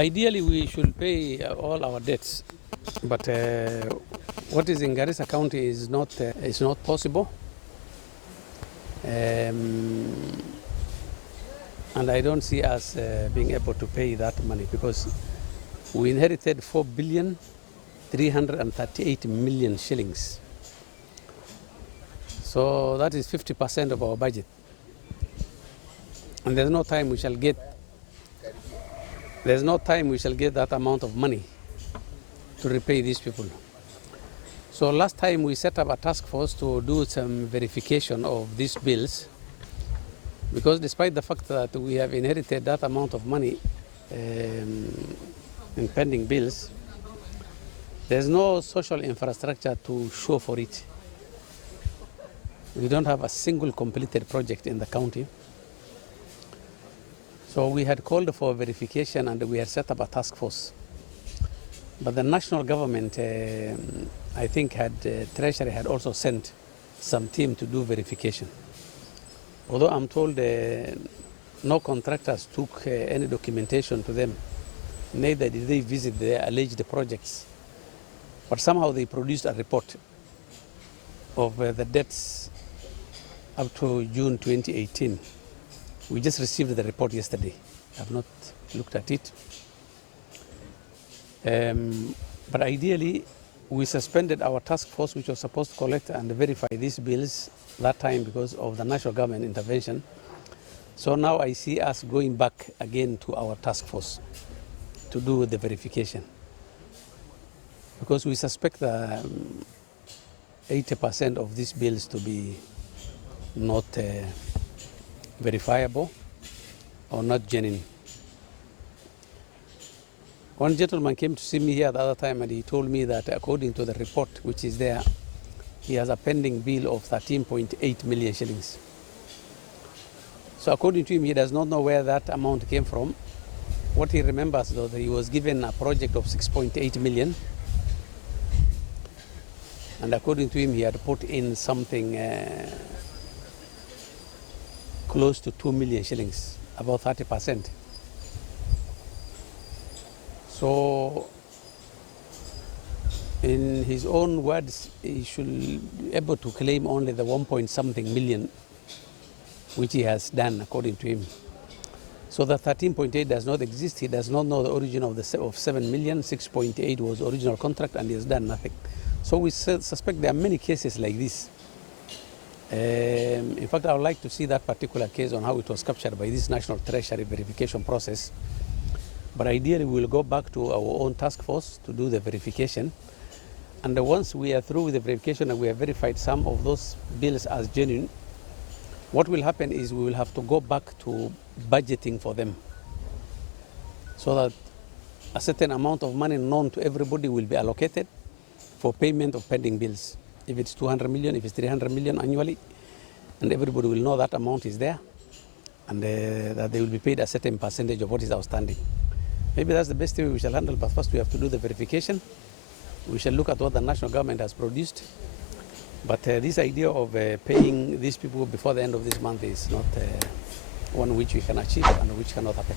Ideally, we should pay all our debts, but what is in Garissa County is not possible, and I don't see us being able to pay that money because we inherited 4,338,000,000 shillings. So that is 50% of our budget, and there's no time we shall get that amount of money to repay these people. So last time we set up a task force to do some verification of these bills, because despite the fact that we have inherited that amount of money in pending bills, there's no social infrastructure to show for it. We don't have a single completed project in the county. So we had called for verification and we had set up a task force. But the national government, I think, Treasury had also sent some team to do verification. Although I'm told no contractors took any documentation to them, neither did they visit the alleged projects. But somehow they produced a report of the debts up to June 2018. We just received the report yesterday. I've not looked at it. But ideally, we suspended our task force, which was supposed to collect and verify these bills that time because of the national government intervention. So now I see us going back again to our task force to do the verification, because we suspect 80% of these bills to be not verifiable or not genuine. One gentleman came to see me here the other time and he told me that according to the report which is there, he has a pending bill of 13.8 million shillings. So according to him, he does not know where that amount came from. What he remembers, though, that he was given a project of 6.8 million. And according to him, he had put in something close to 2 million shillings, about 30%. So in his own words, he should be able to claim only the 1-point-something million, which he has done according to him. So the 13.8 does not exist. He does not know the origin of 7 million. 6.8 was original contract and he has done nothing. So we suspect there are many cases like this. In fact, I would like to see that particular case on how it was captured by this National Treasury verification process. But ideally, we will go back to our own task force to do the verification. And once we are through with the verification and we have verified some of those bills as genuine, what will happen is we will have to go back to budgeting for them, so that a certain amount of money known to everybody will be allocated for payment of pending bills. If it's 200 million, if it's 300 million annually, and everybody will know that amount is there, and that they will be paid a certain percentage of what is outstanding. Maybe that's the best way we shall handle, but first we have to do the verification. We shall look at what the national government has produced. But this idea of paying these people before the end of this month is not one which we can achieve and which cannot happen.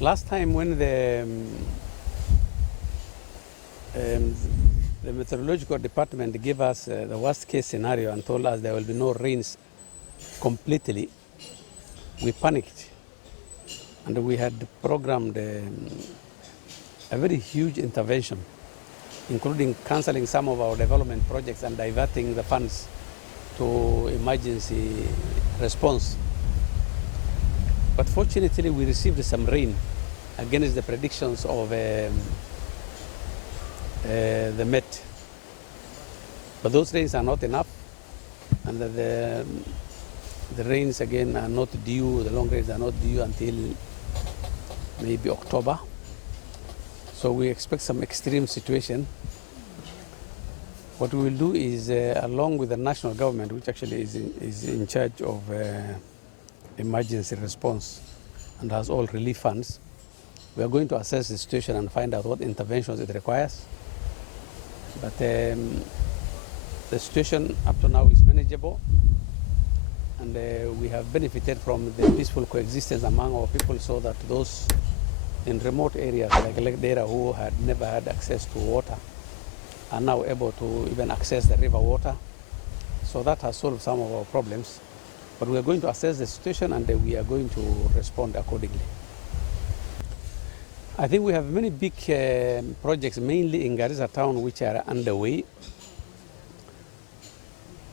Last time when the meteorological department gave us the worst case scenario and told us there will be no rains completely, we panicked. And we had programmed a very huge intervention, including cancelling some of our development projects and diverting the funds to emergency response. But fortunately, we received some rain against the predictions of the Met. But those rains are not enough, and the rains again are not due, the long rains are not due until maybe October. So we expect some extreme situation. What we will do is, along with the national government, which actually is in charge of emergency response and has all relief funds, we are going to assess the situation and find out what interventions it requires. But the situation up to now is manageable. and we have benefited from the peaceful coexistence among our people, so that those in remote areas like Dera who had never had access to water are now able to even access the river water. So that has solved some of our problems. But we are going to assess the situation, and we are going to respond accordingly. I think we have many big projects, mainly in Garissa town, which are underway.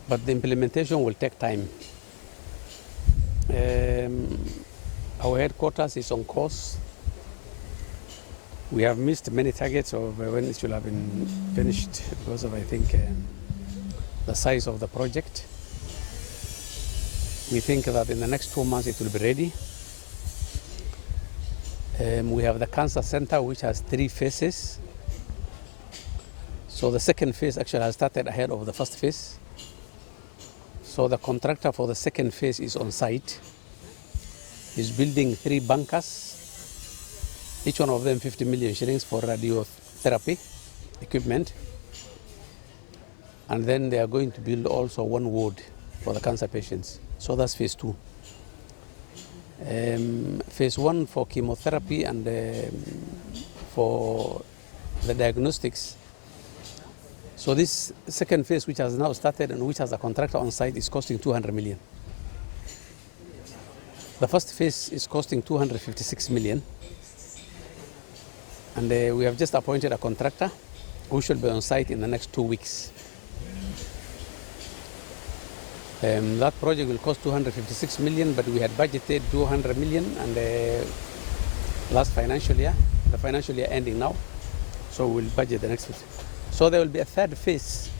But the implementation will take time. Our headquarters is on course. We have missed many targets of when it should have been finished because of, I think, the size of the project. We think that in the next 2 months it will be ready. We have the cancer center, which has 3 phases. So the second phase actually has started ahead of the first phase. So the contractor for the second phase is on site. He's building 3 bunkers, each one of them 50 million shillings for radiotherapy equipment. And then they are going to build also 1 ward for the cancer patients. So that's phase 2. Phase 1 for chemotherapy and for the diagnostics. So this second phase, which has now started and which has a contractor on site, is costing 200 million. The first phase is costing 256 million. And we have just appointed a contractor who should be on site in the next 2 weeks. That project will cost 256 million, but we had budgeted 200 million and last financial year, the financial year ending now. So we'll budget the next phase. So there will be a third phase,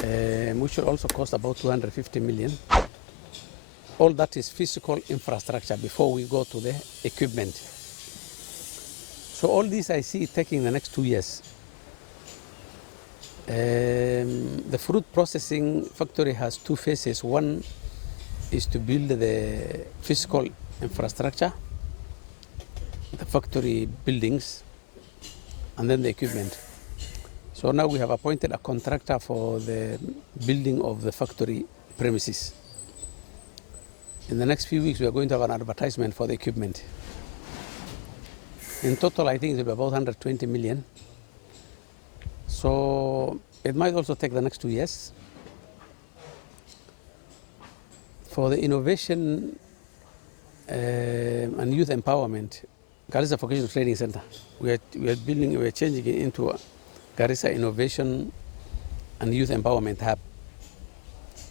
which will also cost about 250 million. All that is physical infrastructure before we go to the equipment. So all this I see taking the next 2 years. The fruit processing factory has 2 phases. One is to build the physical infrastructure, the factory buildings, and then the equipment. So now we have appointed a contractor for the building of the factory premises. In the next few weeks, we are going to have an advertisement for the equipment. In total, I think it will be about 120 million. So it might also take the next 2 years. For the innovation and youth empowerment, Garissa Vocational Training Center, we are changing it into a Garissa Innovation and Youth Empowerment Hub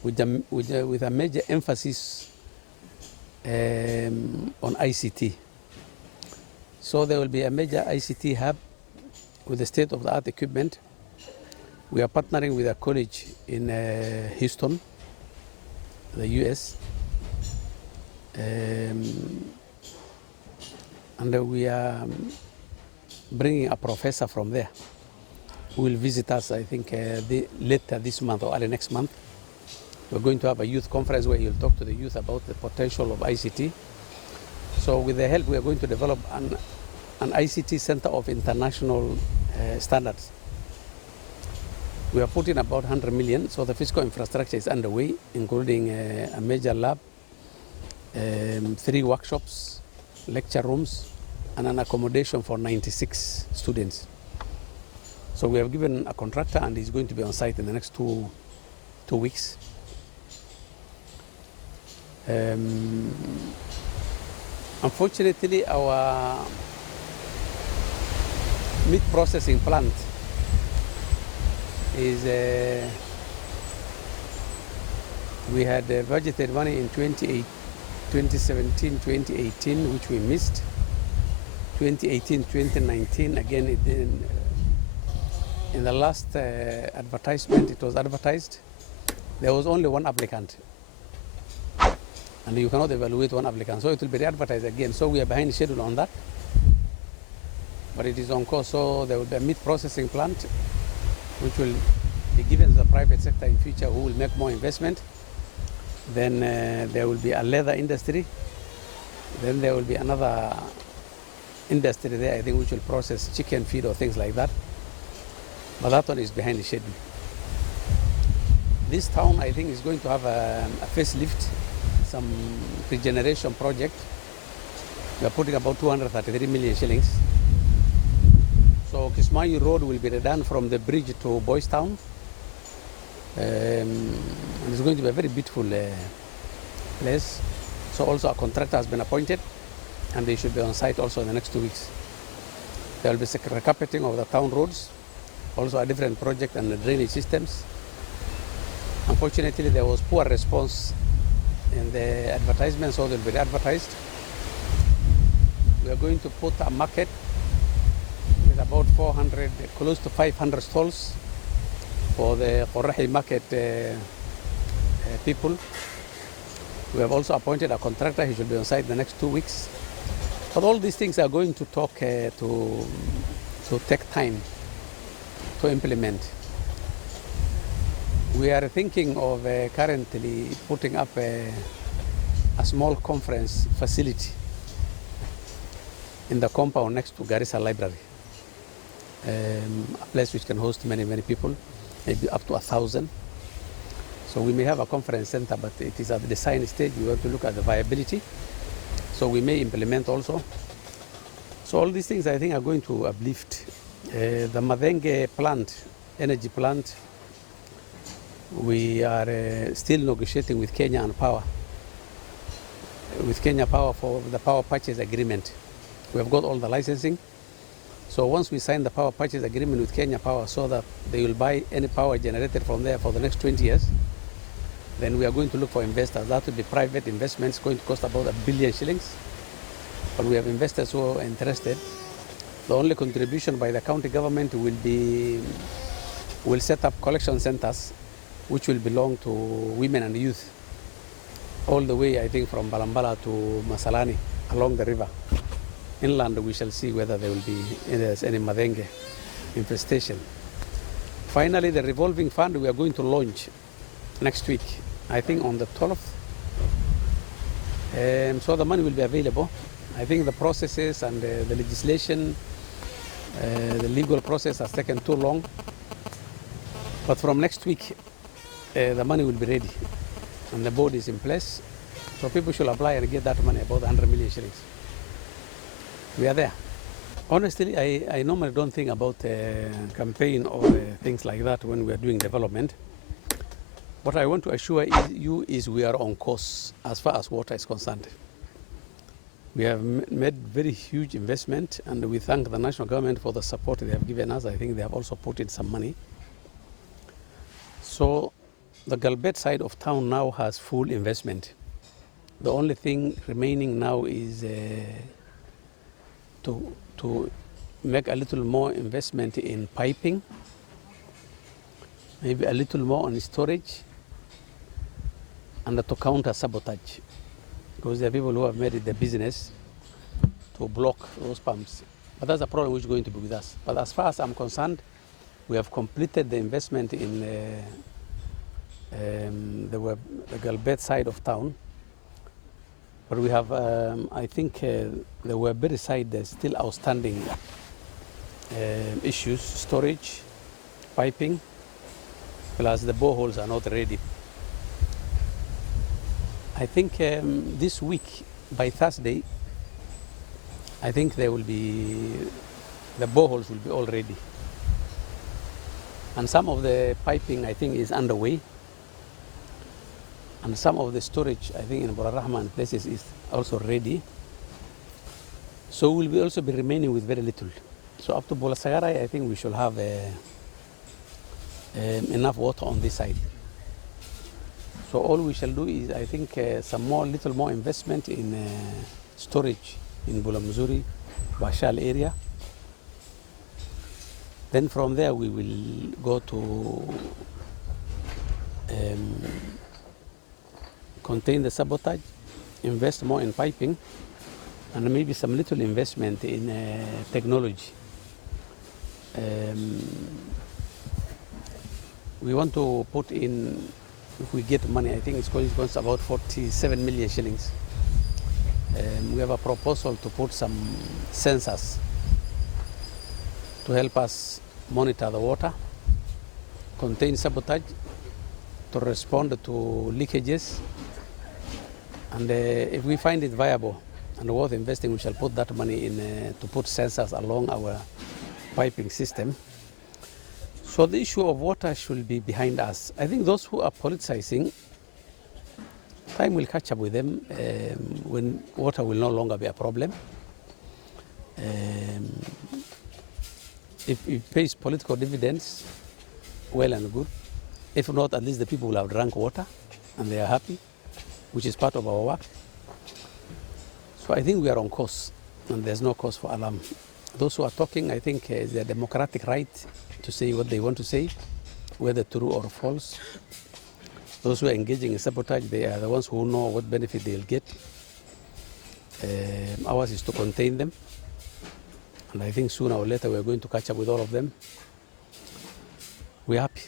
with a major emphasis on ICT. So there will be a major ICT hub with the state-of-the-art equipment. We are partnering with a college in Houston, the US. And we are bringing a professor from there who will visit us, I think, later this month or early next month. We're going to have a youth conference where he'll talk to the youth about the potential of ICT. So with the help, we are going to develop an ICT center of international standards. We are putting about 100 million, so the physical infrastructure is underway, including a major lab, 3 workshops, lecture rooms, and an accommodation for 96 students. So we have given a contractor, and he's going to be on site in the next two weeks. Unfortunately, our meat processing plant is, we had budgeted money in 2017, 2018, which we missed. 2018, 2019, again, it didn't. In the last advertisement, it was advertised, there was only 1 applicant. And you cannot evaluate 1 applicant, so it will be re-advertised again. So we are behind schedule on that. But it is on course, so there will be a meat processing plant, which will be given to the private sector in future, who will make more investment. Then there will be a leather industry. Then there will be another industry there, I think, which will process chicken feed or things like that. But that one is behind the schedule. This town, I think, is going to have a facelift, some regeneration project. We are putting about 233 million shillings. So Kismayu Road will be redone from the bridge to Boys Town. And it's going to be a very beautiful place. So also a contractor has been appointed, and they should be on site also in the next 2 weeks. There will be recarpeting of the town roads, also a different project and the drainage systems. Unfortunately, there was poor response in the advertisement, so they'll be advertised. We are going to put a market with about 400, close to 500 stalls for the Qorahi market people. We have also appointed a contractor. He should be on site the next 2 weeks. But all these things are going to take time to implement. We are thinking of currently putting up a small conference facility in the compound next to Garissa Library, a place which can host many, many people, maybe up to 1,000. So we may have a conference center, but it is at the design stage. We want to look at the viability. So we may implement also. So all these things, I think, are going to uplift. The Madenge plant, energy plant, we are still negotiating with Kenya and Power, with Kenya Power for the power purchase agreement. We have got all the licensing. So once we sign the power purchase agreement with Kenya Power so that they will buy any power generated from there for the next 20 years, then we are going to look for investors. That will be private investments, going to cost about 1 billion shillings. But we have investors who are interested. The only contribution by the county government will set up collection centers which will belong to women and youth, all the way, I think, from Balambala to Masalani, along the river. Inland, we shall see whether there will be any Madenge infestation. Finally, the revolving fund we are going to launch next week, I think on the 12th. So the money will be available. I think the processes and the legislation, the legal process has taken too long. But from next week, the money will be ready and the board is in place. So people should apply and get that money, about 100 million shillings. We are there. Honestly, I normally don't think about campaign or things like that when we are doing development. What I want to assure you is we are on course as far as water is concerned. We have made very huge investment, and we thank the national government for the support they have given us. I think they have also put in some money. So the Galbet side of town now has full investment. The only thing remaining now is to make a little more investment in piping, maybe a little more on storage, and to counter sabotage. Because there are people who have made it their business to block those pumps. But that's a problem which is going to be with us. But as far as I'm concerned, we have completed the investment in the Galbet side of town. But we have, I think, the Weberi side, there's still outstanding issues, storage, piping, plus the boreholes are not ready. I think this week, by Thursday, I think the boreholes will be all ready. And some of the piping, I think, is underway. And some of the storage, I think, in Bora Rahman places is also ready. So we'll also be remaining with very little. So up to Bola Sagarai, I think we should have enough water on this side. So all we shall do is, I think, little more investment in storage in Bulamzuri, Bashal area. Then from there we will go to contain the sabotage, invest more in piping, and maybe some little investment in technology. We want to put in, if we get money, I think it's going to cost about 47 million shillings. We have a proposal to put some sensors to help us monitor the water, contain sabotage, to respond to leakages. And if we find it viable and worth investing, we shall put that money in to put sensors along our piping system. So the issue of water should be behind us. I think those who are politicizing, time will catch up with them when water will no longer be a problem. If it pays political dividends, well and good. If not, at least the people will have drunk water and they are happy, which is part of our work. So I think we are on course and there's no cause for alarm. Those who are talking, I think it's their democratic right to say what they want to say, whether true or false. Those who are engaging in sabotage, they are the ones who know what benefit they'll get. Ours is to contain them. And I think sooner or later we're going to catch up with all of them. We're happy.